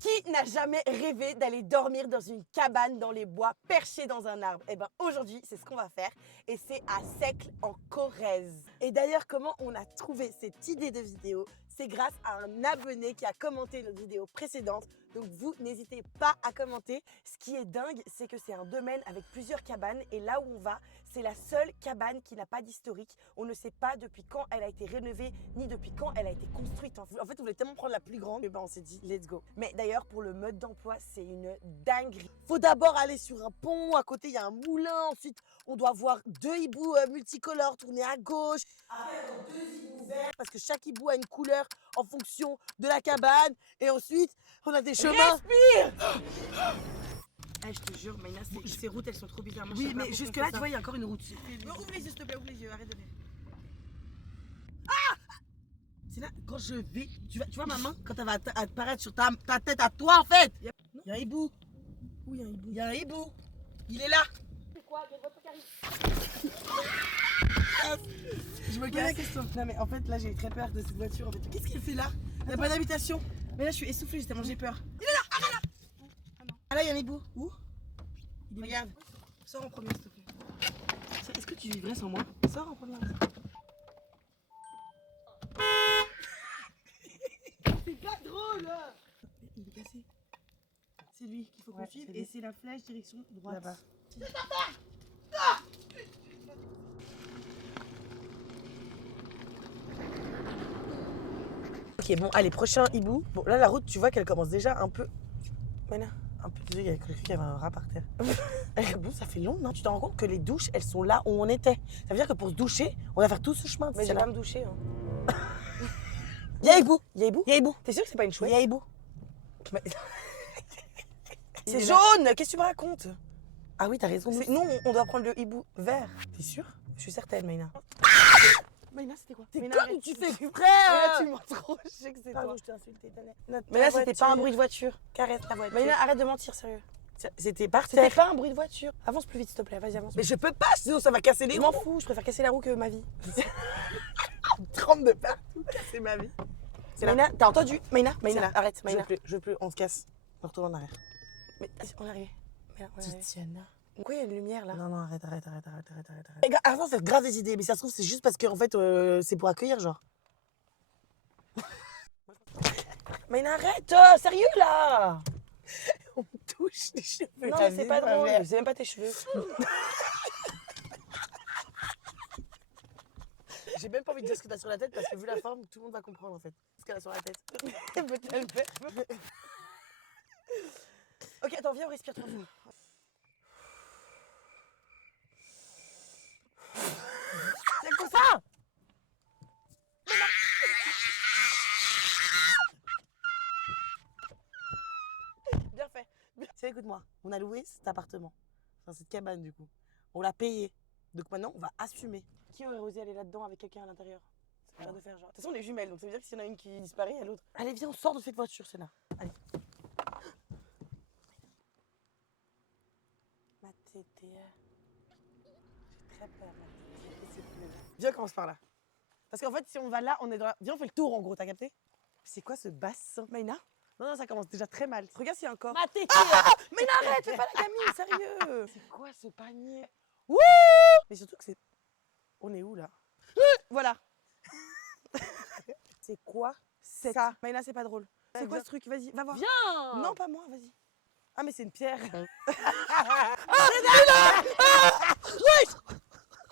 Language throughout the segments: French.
Qui n'a jamais rêvé d'aller dormir dans une cabane dans les bois, perché dans un arbre? Eh ben aujourd'hui, c'est ce qu'on va faire et c'est à Seicle en Corrèze. Et d'ailleurs, comment on a trouvé cette idée de vidéo? C'est grâce à un abonné qui a commenté notre vidéo précédente. Donc vous, n'hésitez pas à commenter. Ce qui est dingue, c'est que c'est un domaine avec plusieurs cabanes et là où on va, c'est la seule cabane qui n'a pas d'historique. On ne sait pas depuis quand elle a été rénovée ni depuis quand elle a été construite. En fait, on voulait tellement prendre la plus grande, et ben on s'est dit let's go. Mais d'ailleurs, pour le mode d'emploi, c'est une dinguerie. Faut d'abord aller sur un pont, à côté il y a un moulin, ensuite on doit voir 2 hiboux multicolores tourner à gauche. Après, on a 2 hiboux verts parce que chaque hibou a une couleur en fonction de la cabane. Et ensuite, on a des chemins. Respire! Eh, je te jure, Maïna, ces routes elles sont trop bizarres. Moi, oui, mais jusque-là, tu vois, il y a encore une route. Ouvre les yeux, s'il te plaît, ouvre les yeux, arrête de rire. Ah! C'est là, quand je vais. Tu vois ma main? Quand elle va apparaître sur ta tête à toi, en fait! Il y a un hibou. Où il y a un hibou? Il y a un hibou. Il est là. C'est quoi? Il y a votre qui arrive. Je me casse. Non, mais en fait, là, j'ai très peur de cette voiture. En fait, qu'est-ce qu'elle fait là? Il n'y a pas d'habitation. Mais là, je suis essoufflée, justement, j'ai peur. Il est là! Ah là! Ah là, il y a un hibou. Où? Regarde. Sors en premier, s'il te plaît. Est-ce que tu vivrais sans moi? Sors en premier. C'est pas drôle! Il est cassé. C'est lui qu'il faut qu'on suive et c'est la flèche direction droite. Là-bas. Ok, bon, allez, prochain hibou. Bon, là, la route, tu vois qu'elle commence déjà un peu. Maintenant, un peu. Désolé, il y a cru qu'il y avait un rat par terre. Bon, ça fait long, non? Tu te rends compte que les douches, elles sont là où on était. Ça veut dire que pour se doucher, on va faire tout ce chemin. Mais je vais pas me doucher. Hein. Il y a hibou. Il y a hibou. Il y a hibou. T'es sûr que c'est pas une chouette? Il y a hibou. C'est jaune. Qu'est-ce que tu me racontes? Ah oui, t'as raison. Nous, on doit prendre le hibou vert. T'es sûre? Je suis certaine, Maïna. Maïna, c'était quoi? T'es conne, tu fais exprès. Maïna, tu mens trop. Je sais que c'est toi. Je t'ai insulté. Maïna, c'était pas un bruit de voiture. Caresse ta voiture. Maïna, arrête de mentir, sérieux. C'était par terre. C'était pas un bruit de voiture. Avance plus vite, s'il te plaît. Vas-y, avance. Mais je peux pas, sinon ça va casser les roues. Je m'en fous. Je préfère casser la roue que ma vie. 30 de partout, casser ma vie. Maïna, t'as entendu? Maïna, arrête. Maïna. Je veux plus. On se casse. On retourne en arrière. Mais on est arrivé. Titiana. Pourquoi il y a une lumière là? Non, arrête. Les gars, avant, faites grave des idées, mais ça se trouve, c'est juste parce qu'en fait, c'est pour accueillir, genre. Mais arrête, sérieux là! On me touche les cheveux. Non, mais c'est pas drôle, c'est même pas tes cheveux. J'ai même pas envie de dire ce que t'as sur la tête parce que vu la forme, tout le monde va comprendre en fait. Ce qu'elle a sur la tête. Peut-être. Ok, attends, viens, on respire 3 fois. C'est comme ça! Bien fait. Tiens, écoute-moi, on a loué cet appartement. Enfin, cette cabane du coup. On l'a payé. Donc maintenant, on va assumer. Qui aurait osé aller là-dedans avec quelqu'un à l'intérieur? C'est pas de faire genre. De toute façon, on est jumelles, donc ça veut dire que s'il y en a une qui disparaît, il y a l'autre. Allez, viens, on sort de cette voiture, c'est là. Allez. Ma tété. J'ai très peur, ma tété. Viens, on commence par là. Parce qu'en fait, si on va là, on est dans la... Viens, on fait le tour en gros, t'as capté? C'est quoi ce bassin? Maïna? Non, ça commence déjà très mal. Regarde s'il y a encore. Ma tété! Mais arrête, fais pas la gamine, sérieux! C'est quoi ce panier? Wouh! Mais surtout que c'est... On est où là? Voilà. C'est quoi ça? Maïna, c'est pas drôle. C'est quoi ce truc? Vas-y, va voir. Viens! Non, pas moi, vas-y. Ah, mais c'est une pierre.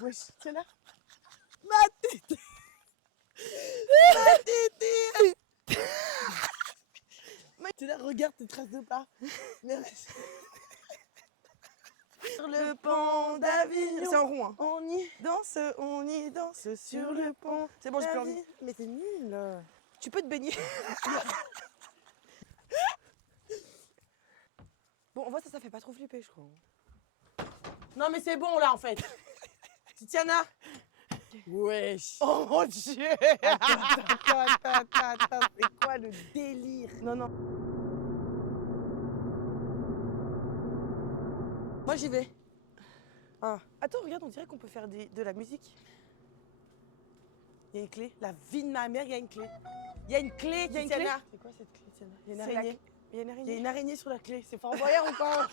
Wesh, c'est là. Ma tété. Ma tété. Tu là, regarde tes traces de pas. Sur le pont d'Avignon. C'est en rond, hein. On y danse sur le pont. C'est bon, j'ai plus envie. Mais t'es nul. Tu peux te baigner. Bon, on voit ça fait pas trop flipper, je crois. Non, mais c'est bon là en fait. Titiana. Wesh. Oh mon dieu. Attends. C'est quoi le délire? Non. Moi j'y vais. Ah. Attends, regarde, on dirait qu'on peut faire de la musique. Il y a une clé. La vie de ma mère, il y a une clé. Il y a une clé, Tiziana. C'est quoi cette clé, Tiziana? Il y a une araignée. Il y a une araignée. Il y a une araignée sur la clé. C'est fort voyant ou pas?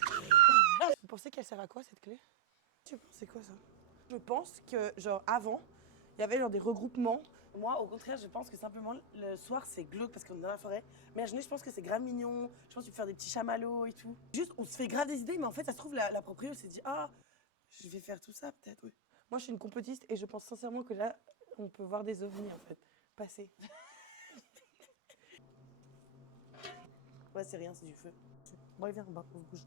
Vous pensez qu'elle sert à quoi cette clé? Tu penses c'est quoi ça? Je pense que genre avant, il y avait genre des regroupements. Moi au contraire, je pense que simplement le soir c'est glauque parce qu'on est dans la forêt. Mais la journée, je pense que c'est grave mignon. Je pense que tu peux faire des petits chamallows et tout. Juste on se fait grave des idées, mais en fait ça se trouve la proprio s'est dit ah je vais faire tout ça peut-être. Oui. Moi je suis une complotiste et je pense sincèrement que là on peut voir des ovnis en fait passer. Ouais c'est rien, c'est du feu. Bon allez viens, on se bouge.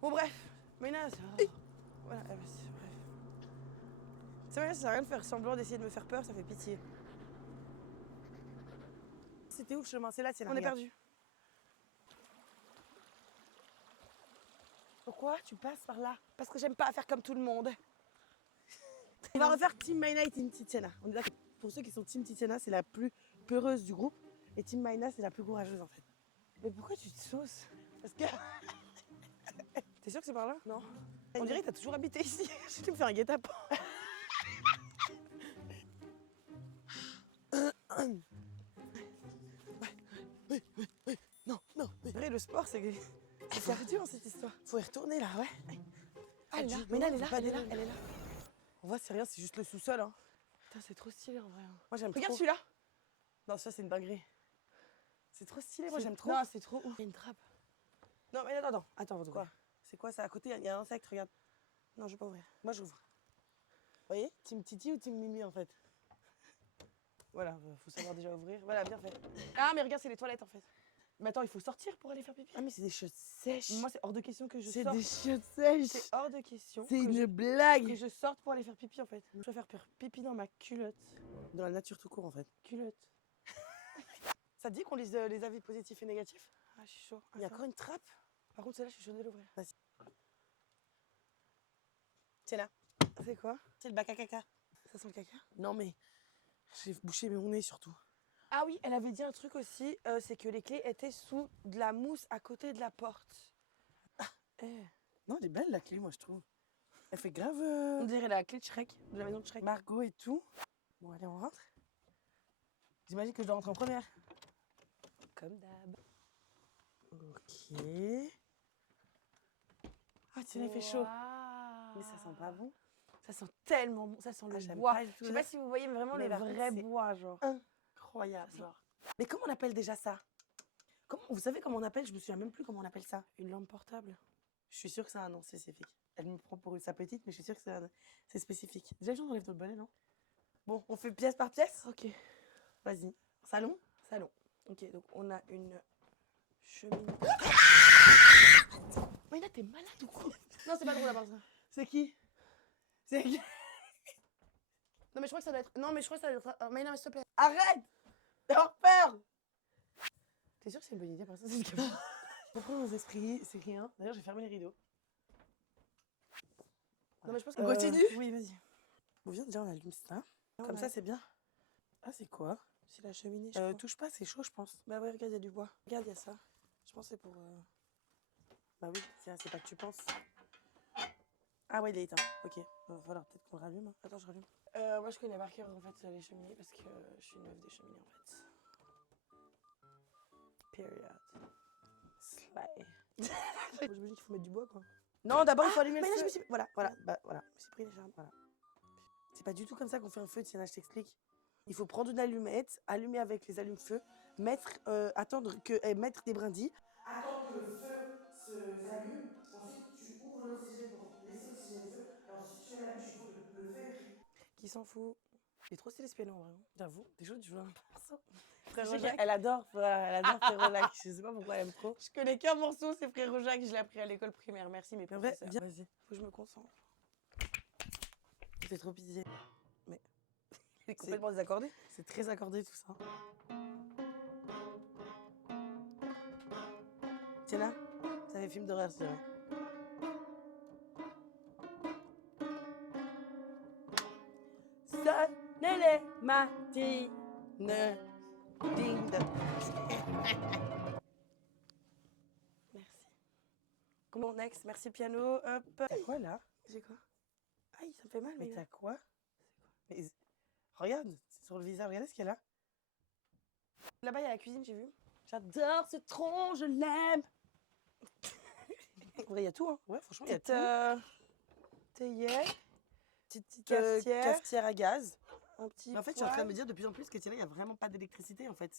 Bon bref, Maïna, ça... Voilà, bref. C'est vrai, ça sert à rien de faire semblant d'essayer de me faire peur, ça fait pitié. C'était où le chemin? C'est là, c'est là. On est perdu. Pourquoi tu passes par là? Parce que j'aime pas faire comme tout le monde. On va refaire Team Maïna et Team Tiziana. On est d'accord. Pour ceux qui sont Team Tiziana, c'est la plus peureuse du groupe. Et Team Maïna, c'est la plus courageuse en fait. Mais pourquoi tu te sauces? Parce que... T'es sûr que c'est par là? Non. On dirait que t'as toujours habité ici. Je vais me faire un guet-apens. Non. Vrai, le sport, c'est perdu en cette histoire. Faut y retourner là, ouais. Ah, elle est là. Mais là, elle est là. On voit, c'est rien, c'est juste le sous-sol. Hein. Putain, c'est trop stylé en vrai. Moi, j'aime trop. Regarde celui-là. Non, ça, c'est une dinguerie. C'est trop stylé, moi, j'aime trop. Non, c'est trop. Il y a une trappe. Non, mais attends. Attends, quoi? C'est quoi ça? À côté, il y a un insecte, regarde. Non, je vais pas ouvrir. Moi, j'ouvre. Vous voyez? Team Titi ou Team Mimi en fait? Voilà, faut savoir déjà ouvrir. Voilà, bien fait. Ah, mais regarde, c'est les toilettes en fait. Mais attends, il faut sortir pour aller faire pipi. Ah, mais c'est des chiottes sèches. Moi, c'est hors de question que je sorte. C'est des chiottes sèches. C'est hors de question. C'est une blague. Que je sorte pour aller faire pipi en fait. Je préfère faire pipi dans ma culotte. Dans la nature tout court en fait. Culotte. Ça te dit qu'on lise les avis positifs et négatifs? Ah, je suis chaud. Il y a encore une trappe. Par contre, celle-là, je suis chaud de l'ouvrir. Vas-y. C'est là. C'est quoi? C'est le bac à caca. Ça sent le caca? Non, mais j'ai bouché mon nez surtout. Ah oui, elle avait dit un truc aussi, c'est que les clés étaient sous de la mousse à côté de la porte. Ah, non, elle est belle la clé, moi je trouve. Elle fait grave. On dirait la clé de Shrek, de la maison de Shrek. Margot et tout. Bon, allez, on rentre. J'imagine que je dois rentrer en première. Comme d'hab. Ok. Ah, tiens, il fait chaud. Mais ça sent pas bon. Ça sent tellement bon, ça sent le bois. Je sais pas si vous voyez vraiment le vrai bois, genre. Incroyable, genre. Mais comment on appelle déjà ça? Vous savez comment on appelle? Je me souviens même plus comment on appelle ça. Une lampe portable. Je suis sûre que c'est un nom spécifique. Elle me prend pour sa petite, mais je suis sûre que c'est spécifique. Déjà, on enlève notre bonnet, non? Bon, on fait pièce par pièce? Ok. Vas-y. Salon? Salon. Ok, donc on a une cheminée. Mais là, t'es malade ou quoi? Non, c'est pas drôle à part ça. C'est qui? C'est qui? Non, mais je crois que ça doit être. Non, mais je crois que ça doit être. Mais non, mais s'il te plaît. Arrête! D'avoir peur! T'es sûr que c'est une bonne idée, par ça? C'est pourquoi nos esprits, c'est rien. D'ailleurs, j'ai fermé les rideaux. Voilà. Non, mais je pense qu'on continue. Oui, vas-y. Bon, viens, déjà, on allume ça. Comme ça, c'est bien. Ah, c'est quoi? C'est la cheminée, je crois. Touche pas, c'est chaud, je pense. Bah ouais, regarde, il y a du bois. Regarde, il y a ça. Je pense que c'est pour... Bah oui, tiens, c'est pas que tu penses. Ah ouais, il est éteint. Ok. Voilà, peut-être qu'on le rallume. Hein. Attends, je rallume. Moi, je connais par cœur, en fait, sur les cheminées, parce que je suis une meuf des cheminées, en fait. Period. Slay. J'imagine qu'il faut mettre du bois, quoi. Non, d'abord, il faut allumer le feu. Voilà. Bah, voilà. Je me suis pris les charmes, voilà. C'est pas du tout comme ça qu'on fait un feu, Tiana, je t'explique. Il faut prendre une allumette, allumer avec les allumes-feu, mettre des brindilles. Attendre que le feu s'allume. Ensuite, tu ouvres l'oxygène pour laisser l'oxygène le feu. Et ensuite, tu mets la bûche. Il faut que le feu est pris. Qui s'en fout? Il est trop stylé ce piano, vraiment. J'avoue, t'es chaud, tu joues un morceau. Frérot Jacques. Elle adore Frérot Jacques. Je sais pas pourquoi elle aime trop. Je connais qu'un morceau, c'est Frérot Jacques. Je l'ai appris à l'école primaire. Merci, mes professeurs. Vas-y, faut que je me concentre. C'est trop pitié. Mais c'est complètement désaccordé. C'est très accordé tout ça. Tiens là, ça fait film d'horreur, c'est vrai. Sonnez les matines. Ding dong. Merci. Comment next? Merci piano. Hop. T'as quoi là? J'ai quoi? Aïe, ça me fait mal. Mais t'as quoi? C'est quoi? Mais... Regarde, c'est sur le visage, regardez ce qu'il y a là. Là-bas, il y a la cuisine, j'ai vu. J'adore ce tronc, je l'aime. En vrai, il y a tout, hein. Ouais, franchement, il y a Petite tout. théière, Petite cafetière. cafetière à gaz. un petit Mais en fait, je suis en train de me poêle. dire de plus en plus que là, il n'y a vraiment pas d'électricité, en fait.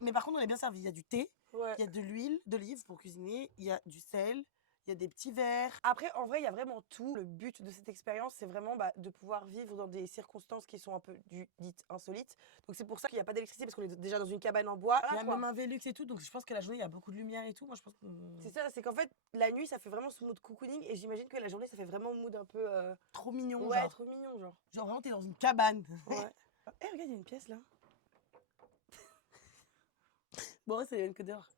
Mais par contre, on est bien servi. Il y a du thé, Ouais. il y a de l'huile d'olive pour cuisiner, il y a du sel, il y a des petits verres. Après, en vrai, il y a vraiment tout. Le but de cette expérience, c'est vraiment de pouvoir vivre dans des circonstances qui sont un peu dites insolites. Donc c'est pour ça qu'il n'y a pas d'électricité, parce qu'on est déjà dans une cabane en bois. Il y a Quoi. même un Velux et tout, donc je pense que la journée, il y a beaucoup de lumière et tout. Moi, je pense que... C'est ça, c'est qu'en fait, la nuit, ça fait vraiment ce mood cocooning, et j'imagine que la journée, ça fait vraiment mood un peu... Trop mignon, Ouais, genre. trop mignon, genre. Genre, vraiment, t'es dans une cabane. Ouais. Eh, regarde, il y a une pièce, là. Bon, ouais, ça vient que dehors.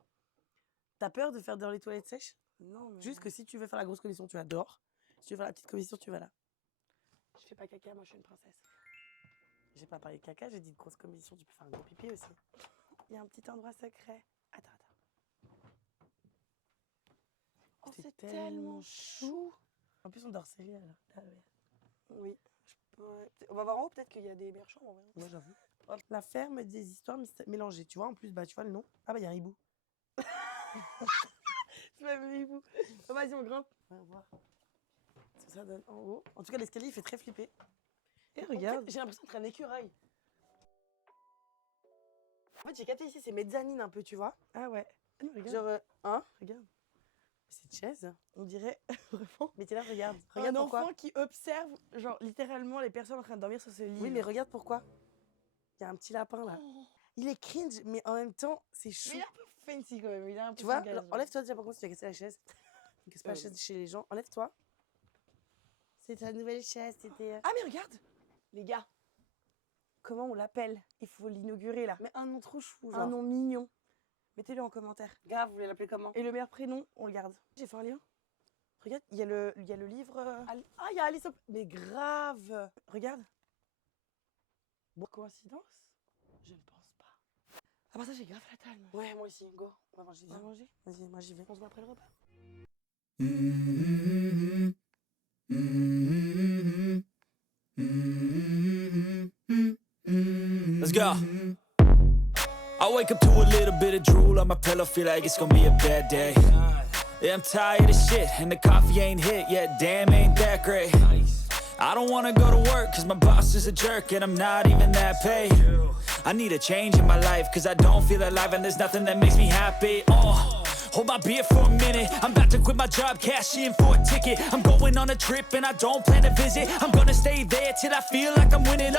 T'as peur de faire dans les toilettes sèches? Non, mais... Juste que si tu veux faire la grosse commission, tu vas dehors. Si tu veux faire la petite commission, tu vas là. Je fais pas caca, moi, je suis une princesse. J'ai pas parlé de caca, j'ai dit de grosse commission, tu peux faire un gros pipi aussi. Il y a un petit endroit secret. Attends. Oh, c'est tellement chou. En plus, on dort serré alors. Ah ouais. Oui. On va voir en haut, peut-être qu'il y a des meilleures chambres. Ouais. Moi, j'avoue. La ferme des histoires mélangées. Tu vois, en plus, bah, tu vois le nom. Ah, bah, il y a un hibou. C'est même les hibou. Oh, vas-y, on grimpe. On va voir ce que ça donne en haut. En tout cas, l'escalier, il fait très flipper. Et En fait, regarde. j'ai l'impression d'être un écureuil. En fait, j'ai capté ici, c'est mezzanine un peu, tu vois. Ah ouais. Ah, regarde. Genre, hein. Regarde. C'est une chaise. On dirait vraiment. Mais t'es là, regarde. Un Regarde pourquoi. enfant qui observe, genre, littéralement, les personnes en train de dormir sur ce lit. Oui, mais regarde pourquoi. Il y a un petit lapin là. Il est cringe, mais en même temps, c'est chou. Mais il est un peu fancy quand même. Il est un peu Tu vois, singaise, genre. enlève-toi déjà par contre si tu as cassé la chaise. Tu casses pas la chaise chez les gens. Enlève-toi. C'est ta nouvelle chaise, c'était. Ah, mais regarde, les gars. Comment on l'appelle? Il faut l'inaugurer là. Mais un nom trop chou, genre. Un nom mignon. Mettez-le en commentaire. Grave, vous voulez l'appeler comment? Et le meilleur prénom, on le garde. J'ai fait un lien. Regarde, il y a le livre. Ah, il y a Alice. Mais grave. Regarde. Bon, coïncidence? Je ne pense pas. Ah bah ça j'ai grave la dalle. Ouais, moi aussi, go. On va manger. On va manger? Vas-y, moi j'y vais. On se voit après le repas. Let's go. I wake up to a little bit of drool on my pillow, feel like it's gonna be a bad day. Yeah, I'm tired of shit, and the coffee ain't hit yet, damn, ain't that great. I don't wanna go to work, cause my boss is a jerk, and I'm not even that paid. I need a change in my life, cause I don't feel alive, and there's nothing that makes me happy. Hold my beer for a minute, I'm about to quit my job, cash in for a ticket. I'm going on a trip and I don't plan to visit. I'm gonna stay there till I feel like I'm winning,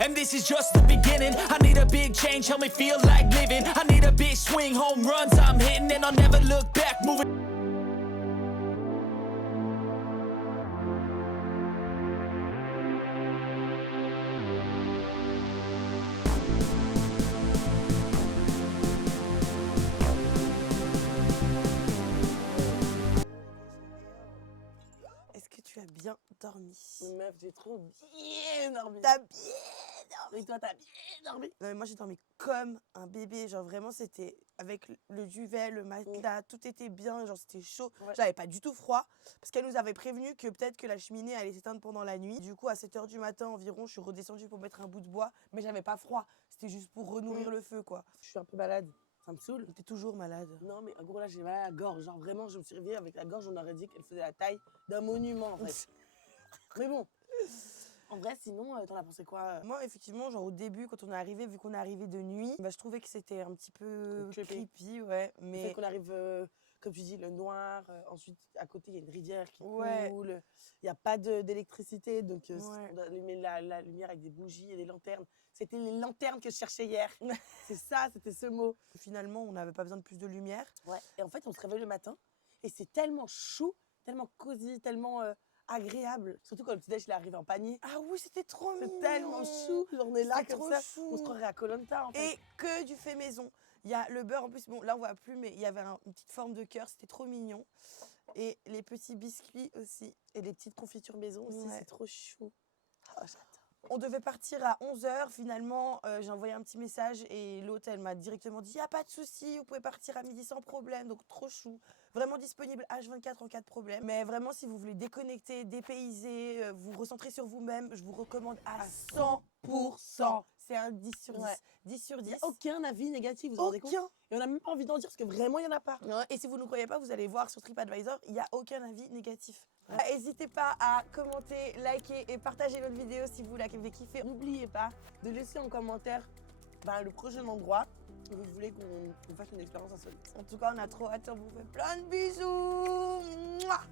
and this is just the beginning. I need a big change, help me feel like living. I need a big swing, home runs I'm hitting, and I'll never look back, moving. Est-ce que tu as bien dormi? Meuf, j'ai trop bien dormi. T'as bien dormi? Et toi, t'as bien dormi? Non mais moi j'ai dormi comme un bébé, genre vraiment c'était avec le duvet, le matelas, tout était bien, genre c'était chaud. Ouais. J'avais pas du tout froid parce qu'elle nous avait prévenu que peut-être que la cheminée allait s'éteindre pendant la nuit. Du coup à 7h du matin environ, je suis redescendue pour mettre un bout de bois, mais j'avais pas froid, c'était juste pour renourrir le feu quoi. Je suis un peu malade. Ça me saoule. T'es toujours malade. Non, mais en gros, là, j'ai mal à la gorge. Genre, vraiment, je me suis réveillée avec la gorge. On aurait dit qu'elle faisait la taille d'un monument, en fait. Mais bon. En vrai, sinon, t'en as pensé quoi? Moi effectivement, genre au début quand on est arrivé, vu qu'on est arrivé de nuit, bah, je trouvais que c'était un petit peu Creepy. creepy, ouais. Le Mais fait qu'on arrive, comme tu dis, le noir. Ensuite, à côté, il y a une rivière qui Ouais. coule. Il n'y a pas d'électricité. Donc, Ouais. on doit allumer la lumière avec des bougies et des lanternes. C'était les lanternes que je cherchais hier. C'est ça, c'était ce mot. finalement on n'avait pas besoin de plus de lumière. Ouais. Et en fait, on se réveille le matin et c'est tellement chou, tellement cosy, tellement agréable. Surtout quand le petit-déj il est arrivé en panier. Ah oui, c'était trop mignon. C'est tellement chou. Genre, on est là C'est comme trop ça. chou. On se croirait à Koh Lanta en fait. Et que du fait maison. Il y a le beurre en plus, bon là on voit plus, mais il y avait une petite forme de cœur, c'était trop mignon. Et les petits biscuits aussi. Et les petites confitures maison aussi, Ouais. c'est trop chou. Oh, j'adore. On devait partir à 11h. Finalement, j'ai envoyé un petit message et l'hôte, elle m'a directement dit « Il n'y a pas de souci, vous pouvez partir à midi sans problème. » Donc, trop chou. Vraiment disponible H24 en cas de problème. Mais vraiment, si vous voulez déconnecter, dépayser, vous recentrer sur vous-même, je vous recommande à 100%. C'est un 10 sur 10. Ouais. 10 sur Il 10. n'y a aucun avis négatif, vous vous rendez compte? Aucun. Et on n'a même pas envie d'en dire parce que vraiment, il n'y en a pas. Ouais, et si vous ne croyez pas, vous allez voir sur TripAdvisor, il n'y a aucun avis négatif. N'hésitez pas à commenter, liker et partager notre vidéo si vous l'avez kiffé. N'oubliez pas de laisser en commentaire le prochain endroit où vous voulez qu'on fasse une expérience insolite. En tout cas, on a trop hâte, on vous fait plein de bisous. Mouah.